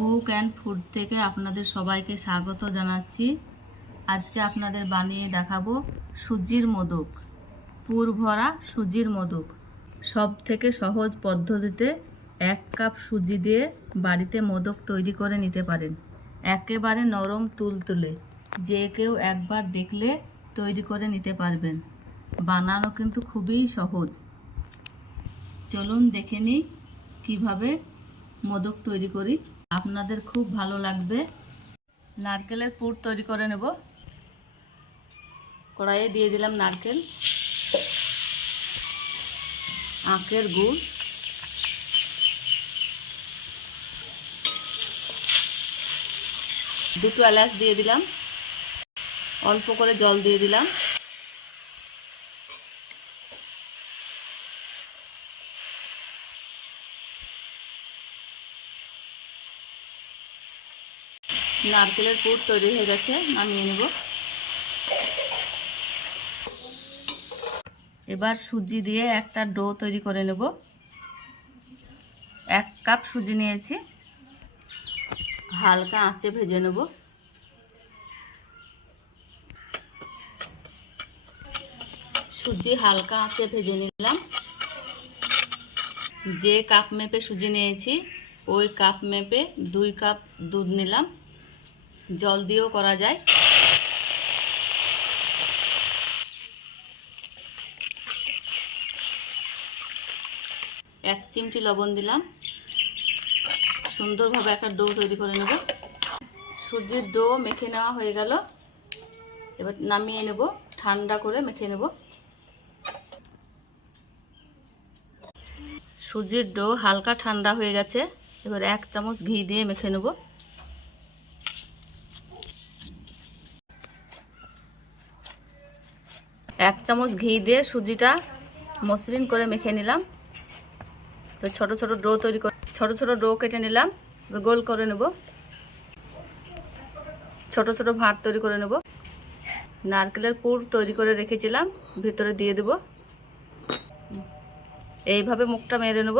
Cook and food থেকে আপনাদের সবাইকে স্বাগত জানাচ্ছি। আজকে আপনাদের বানিয়ে দেখাবো সুজির মোদক, পুর ভরা সুজির মোদক। সব থেকে সহজ পদ্ধতিতে 1 কাপ সুজি দিয়ে বাড়িতে মোদক তৈরি করে নিতে পারেন। একেবারে নরম তুলতুলে, যে কেউ একবার দেখলে তৈরি করে নিতে পারবেন। বানানো কিন্তু খুবই সহজ। চলুন দেখে নিই কীভাবে মোদক তৈরি করি, আপনাদের খুব ভালো লাগবে। নারকেলের পুর তৈরি করে নেব। কড়াইয়ে দিয়ে দিলাম নারকেল, আখের গুড়, দুটো এলাচ দিয়ে দিলাম, অল্প করে জল দিয়ে দিলাম। নারকেলের পুর তৈরি হয়ে গেছে, নামিয়ে নেব। এবার সুজি দিয়ে একটা ডো তৈরি করে নেব। 1 কাপ সুজি নিয়েছি, হালকা আঁচে ভেজে নেব। সুজি হালকা আঁচে ভেজে নিলাম। যে কাপ মেপে সুজি নিয়েছি ওই কাপ মেপে 2 কাপ দুধ নিলাম। জল দিয়েও করা যায়। এক চিমটি লবণ দিলাম। সুন্দরভাবে একটা ডো তৈরি করে নেব। সুজির ডো মেখে নেওয়া হয়ে গেল। এবার নামিয়ে নেব, ঠান্ডা করে মেখে নেব। সুজির ডো হালকা ঠান্ডা হয়ে গেছে। এবার 1 চামচ ঘি দিয়ে মেখে নেব। এক চামচ ঘি দিয়ে সুজিটা মসৃণ করে মেখে নিলাম। তো ছোট ছোট ডো তৈরি করে ছোট ছোট ডো কেটে নিলাম। গোল করে নেব। ছোট ছোট ভাঁড় তৈরি করে নেব। নারকেলের পুর তৈরি করে রেখেছিলাম, ভিতরে দিয়ে দেব। এইভাবে মুখটা মেরে নেব,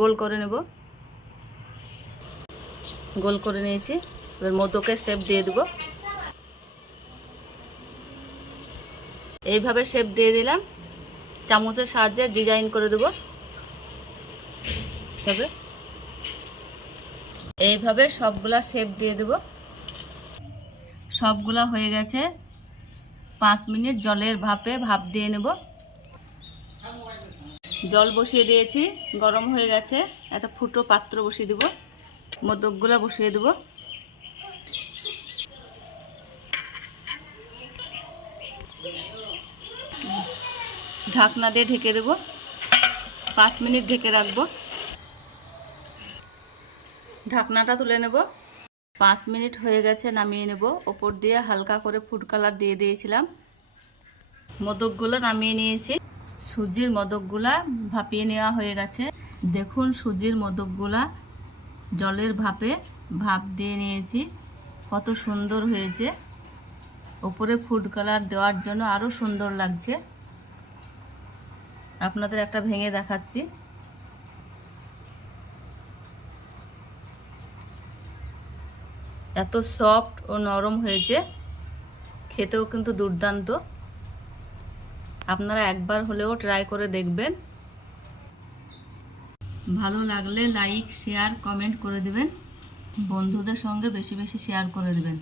গোল করে নেব। গোল করে নিয়েছি। এবার মোদকের শেপ দিয়ে দেব। এইভাবে শেপ দিয়ে দিলাম। চামচের সাহায্যে ডিজাইন করে দেব। এইভাবে সবগুলা শেপ দিয়ে দেব। সবগুলা হয়ে গেছে। 5 মিনিট জলের ভাপে ভাপ দিয়ে নেব। জল বসিয়ে দিয়েছি, গরম হয়ে গেছে। একটা ফুটো পাত্র বসিয়ে দেব। মোদকগুলা বসিয়ে দেব। ঢাকনা দিয়ে ঢেকে দেব। 5 মিনিট ঢেকে রাখবো। ঢাকনাটা তুলে নেব। 5 মিনিট হয়ে গেছে, নামিয়ে নেব। ওপর দিয়ে হালকা করে ফুড কালার দিয়ে দিয়েছিলাম। মোদকগুলো নামিয়ে নিয়েছি। সুজির মোদকগুলা ভাপিয়ে নেওয়া হয়ে গেছে। দেখুন সুজির মোদকগুলা জলের ভাপে ভাপ দিয়ে নিয়েছি, কত সুন্দর হয়েছে। ওপরে ফুড কালার দেওয়ার জন্য আরও সুন্দর লাগছে। আপনাদের একটা ভেঙে দেখাচ্ছি। এত সফট ও নরম হয়েছে, খেতেও কিন্তু দুর্দান্ত। আপনারা একবার হলেও ট্রাই করে দেখবেন। ভালো লাগলে লাইক, শেয়ার, কমেন্ট করে দেবেন। বন্ধুদের সঙ্গে বেশি বেশি শেয়ার করে দেবেন।